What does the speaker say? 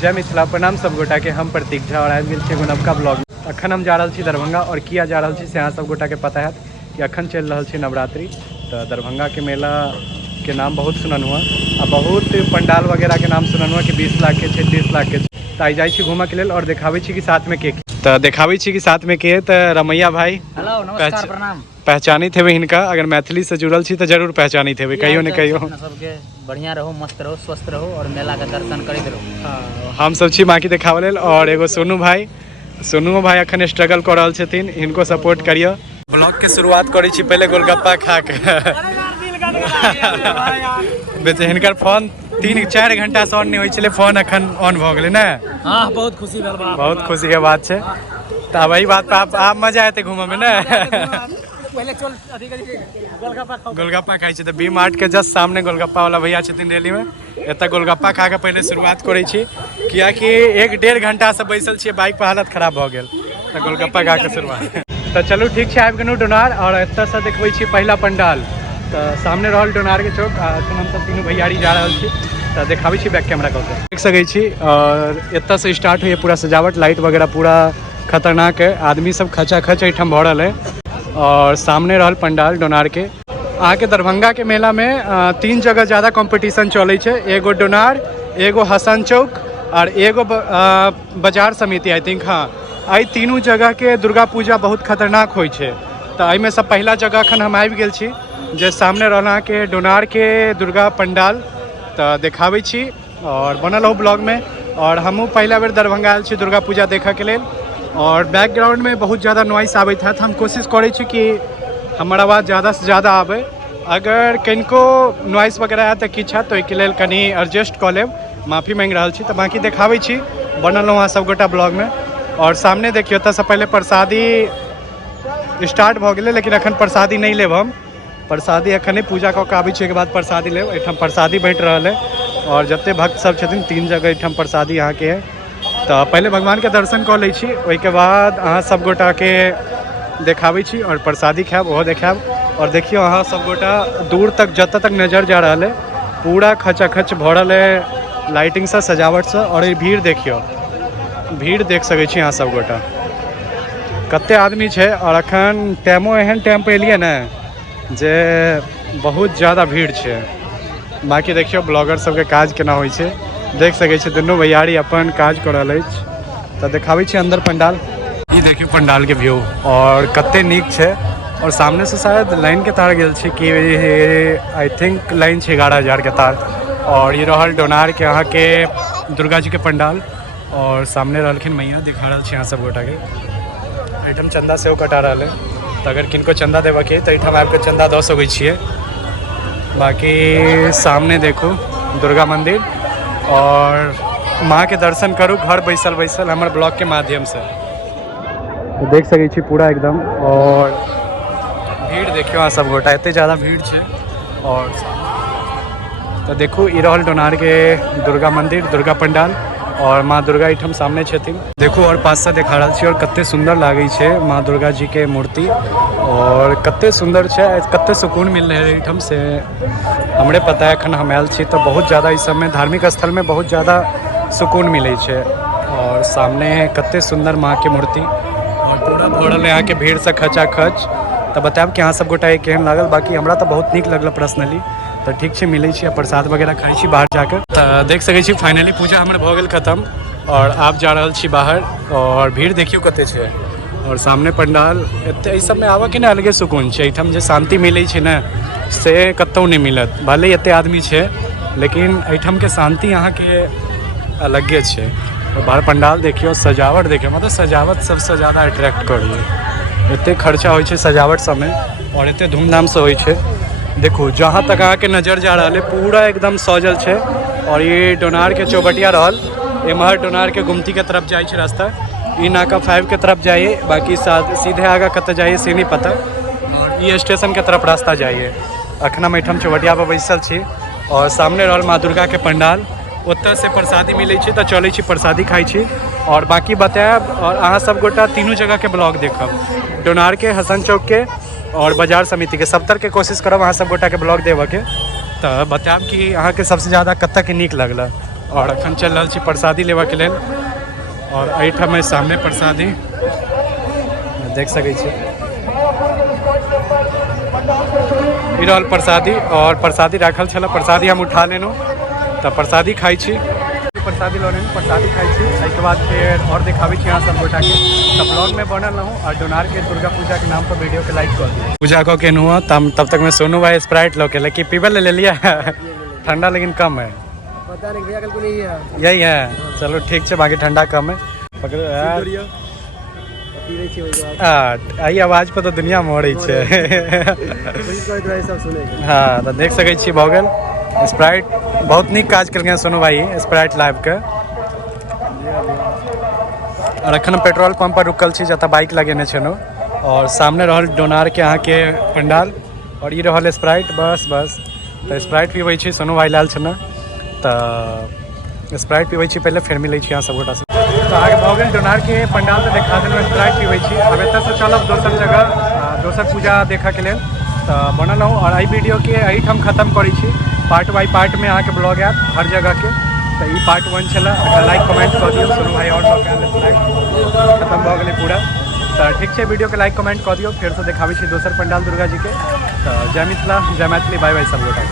जय मिथिला, प्रणाम सब गोटा के। हम प्रतीक झा और आबि गेल छी एगो नवका ब्लॉग। अखन हम जा रहल छी दरभंगा और किया जा रहल छी से अहाँ सब गोटा के पता है कि अखन चल रहल छी नवरात्रि। तो दरभंगा के मेला के नाम बहुत सुनन हुआ आ बहुत पंडाल वगैरह के नाम सुनन हुआ कि 20 लाख के 30 लाख के। तो आई जाइ छी घूमऽ के लेल और देखाबै छी कि साथ में के। तो देखाबै छी कि साथ में के। तो रमैया भाई, हेलो, नमस्कार, प्रणाम। पहचानित हेबै हिनका, अगर मैथिली से जुड़ल छी तो जरूर पहचानित हेबै, कहियो ने कहियो। सबके बढ़िया रहो, मस्त रहो, स्वस्थ रहो और मेला के दर्शन करैत रहो। हम सब छी बाकी देखावे लेल। और एगो सोनू भाई अखन स्ट्रगल कर रहल छथिन, इनको सपोर्ट करियो। ब्लॉग के शुरुआत करै छी पहले गोलगप्पा खा के। बेचे हिनकर फोन 3-4 घंटा से ऑन नहीं होई छले, फोन अखन ऑन भ गेलै ना। हां, बहुत खुशी भेल बा, बहुत खुशी के बात छै। त वही बात पे आप मजा आते घूमे में ना। पहले चल अथी गोलगप्पा खाई छी। तो बी मार्ट के जस्ट सामने गोलगप्पा वाला भैया छथिन रैली में। एत गोलगप्पा खा के पहले शुरुआत करै छी, कियाकि 1-1.5 घंटा से बैसल छियै, बाइक पर हालत खराब भ गेल। तो गोलगप्पा खा के शुरुआत। तो चलू ठीक है, आबि गेलहुँ डोनार और एत से देखबै छी पहिला पंडाल। तो सामने रहल डोनार के चौक। हम सब तीनों भैयारी जा रहल छी। तो देखाबै छी बैक कैमरा कऽ के, देख सकै छी। और एत से स्टार्ट होइए पूरा सजावट, लाइट वगैरह पूरा खतरनाक है। आदमी सब खचाखच एहिठाम भरल है। और सामने रहल पंडाल डोनार के। अहाँ के दरभंगा के मेला में 3 जगह ज़्यादा कंपटीशन चलै छै। एगो डोनार, एगो हसन चौक और एगो बाजार समिति, आई थिंक। हाँ, आई तीनों जगह के दुर्गा पूजा बहुत खतरनाक होइ छै। तो एहिमे से पहला जगह अखन हम आबि गेल छी, जे सामने रहला के डोनार के दुर्गा पंडाल। तो देखाबै छी और बनल हो ब्लॉग में। और हमहूँ पहला बेर दरभंगा आयल छी दुर्गा पूजा देखऽ के लेल। और बैकग्राउंड में बहुत ज़्यादा नॉइस आबैत है, हम कोशिश करै छी कि हमर आवाज़ ज़्यादा से ज़्यादा आबे। अगर कनिको नॉइस वगैरह है तो किछु है तो ओहिके लेल कनि एडजस्ट कऽ लेब, माफ़ी मांगि रहल छी। तो बाकी देखाबै छी, बनल हो अहाँ सब गोटा ब्लॉग में। और सामने देखियो, ओतऽ पहले प्रसादी स्टार्ट भ गेलै, लेकिन अखन प्रसादी नहीं लेब हम। प्रसादी अखन पूजा कऽ के आबै छी, के बाद प्रसादी लेब। एहिठाम प्रसादी बैठ रहल है और जते भक्त सब छथिन 3 जगह एहिठाम प्रसादी अहाँ के है। तो पहले भगवान के दर्शन कऽ लै छी, ओहिके बाद अहाँ सब गोटा के देखाबै छी और प्रसादी खाएब, ओहो देखाएब। और देखियो अहाँ सब गोटा दूर तक जतऽ तक नजर जा रहा है पूरा खचाखच भरल है लाइटिंग से, सजावट से। और ये भीड़ देखियो, भीड़ देख सकै छी अहाँ सब गोटा कते आदमी छै। और अखन टाइमो एहन टाइम पे एलिए ना जे बहुत ज़्यादा भीड़ छै। बाकी देखियो ब्लॉगर सबके काज केना होइ छै, देख सकै छी दुनू भैयारी अपन काज कर रहल अछि। तो देखाबै छी अंदर पंडाल। ये देखियो पंडाल के व्यू और कते नीक छै। और सामने से शायद लाइन के तार गेल छै कि आई थिंक लाइन छै 11,000 के तार। और ये रहल डोनार के अहाँ के दुर्गा जी के पंडाल। और सामने रहलखिन मैया, दिखा रहल छी अहाँ सब गोटा के। एहिठाम चंदा सेहो कटा रहल है, तो अगर किनको चंदा देबऽ के तो एहिठाम आबि के चंदा दऽ सकै छियै। बाकी सामने देखू दुर्गा मंदिर और माँ के दर्शन करूँ घर बैसल बैसल हमारे ब्लॉग के माध्यम से। तो देख सकै छी पूरा एकदम। और भीड़ देखियो अहाँ सब गोटा, एते ज़्यादा भीड़ छै। और तो देखू ई रहल डोनार के दुर्गा मंदिर, दुर्गा पंडाल। और माँ दुर्गा एहिठाम सामने छथिन, देखू। और पास से देखा रहल छी और कते सुंदर लागे छै माँ दुर्गा जी के मूर्ति। और कते सुंदर छै, कते सुकून मिल रहे एहिठाम से हमरे पता है। एखन हम आयल छी तो बहुत ज़्यादा इस समय धार्मिक स्थल में बहुत ज़्यादा सुकून मिले छै। और सामने कते सुंदर माँ के मूर्ति और पूरा भरल यहाँ के भीड़ से खचाखच। तो बताब कि अहाँ सब गोटा केहन लागल। बाकी हमरा तो बहुत नीक लगल पर्सनली। तो ठीक है, मिले छी, प्रसाद वगैरह खाई छी बाहर जाकर। तो देख सकै छी फाइनली पूजा हमर भऽ गेल खत्म। और आप जा रहल छी बाहर। और भीड़ देखियो कते छै। और सामने पंडाल, एते ई सब में आवा के ना अलगे सुकून छै। एहिठाम जे शांति मिले छै ना से कतौ नहीं मिलत। भले एते आदमी छै लेकिन एहिठाम के शांति अहाँ के अलगे छै। और बाहर पंडाल देखियो, सजावट देखियो, मतलब सजावट सबसे ज़्यादा अट्रैक्ट करिए। एते खर्चा होइ छै सजावट सब में और एते धूमधाम से होइ छै। देखो जहाँ तक अहाँ के नज़र जा रहा है पूरा एकदम सजल छै। और ये डोनार के चौबटिया रहल, एम्हर डोनार के गुमती के तरफ जाए रास्ता, ई नाका 5 के तरफ जाइए। बाकी सीधे आगा कत जाइए से नहीं पता। और ये स्टेशन के तरफ रास्ता जाइए। अखन हम एहिठाम चौबटिया पर बैसल छी। और सामने रहल माँ दुर्गा के पंडाल, ओतऽ से प्रसादी मिले छी तो चले छी प्रसादी खाई छी। और बाकी बतायब। और अहाँ सब गोटा तीनों जगह के ब्लॉग देखब, डोनार के, हसन चौक के और बाजार समिति के। 70 के कोशिश करब अहाँ सब गोटा के ब्लॉग देवे के। तो बताब कि अहाँ के सबसे ज़्यादा कत्ता के नीक लगल। और अखन चल रहा छी प्रसादी लेवा के लेल और एहिठाम है सामने प्रसादी देख सकै छी ई रहल प्रसादी और प्रसादी राखल छल प्रसादी हम उठा लेलहुँ तो प्रसादी खाई छी प्रसादी लो लेलहुँ प्रसादी खाई छी एहिके बाद फिर और दिखाबै छी अहाँ सब गोटा के तो ब्लॉग में बनल रहूँ और डोनार के दुर्गा पूजा के नाम पर वीडियो के लाइक कर दिए पूजा कऽ के हुआ तब तक मैं सोनू भाई स्प्राइट लो के लेकिन पीबल ले लिया ठंडा लेकिन कम है पता नहीं भैया कल को नहीं है यही है चलो ठीक है बाकी ठंडा कम है पकड़ो यार पी रही थी वही बात आई आवाज पर तो दुनिया मोड़ी छे वही कोई तो सब सुनेगा हाँ तो देख सकै छी भऽ गेल स्प्राइट बहुत नीक काज केलकै सोनू भाई स्प्राइट लाइव के और अखन हम पेट्रोल पंप पर रुकल छी जतऽ बाइक लगेने छलहुँ और सामने रहल डोनार के अहाँ के पंडाल और ये रहल स्प्राइट बस तो स्प्राइट पीबै छी सोनू भाई लाल छने तो स्प्राइट पीबै छी पहले फिर मिलै छी अहाँ सब गोटा से तो आगे भऽ गेल डोनार के पंडाल तो देखा देलहुँ स्प्राइट पीबै छी अब एतऽ से चलब दोसर जगह दोसर पूजा देखऽ के लेल तो बनल रहूँ और एहि वीडियो के एहिठाम खत्म करै छी पार्ट बाई पार्ट में अहाँ के ब्लॉग आयत हर जगह के तो ये पार्ट 1 छला लाइक कमेंट कर दियो सोनू भाई और खत्म भऽ गेलै पूरा तो ठीक है वीडियो के लाइक कमेंट कर दियो फिर से देखाबै छी दोसर पंडाल दुर्गा जी के तो जय मिथिला जय मैथिली बाय बाय सब गोटा।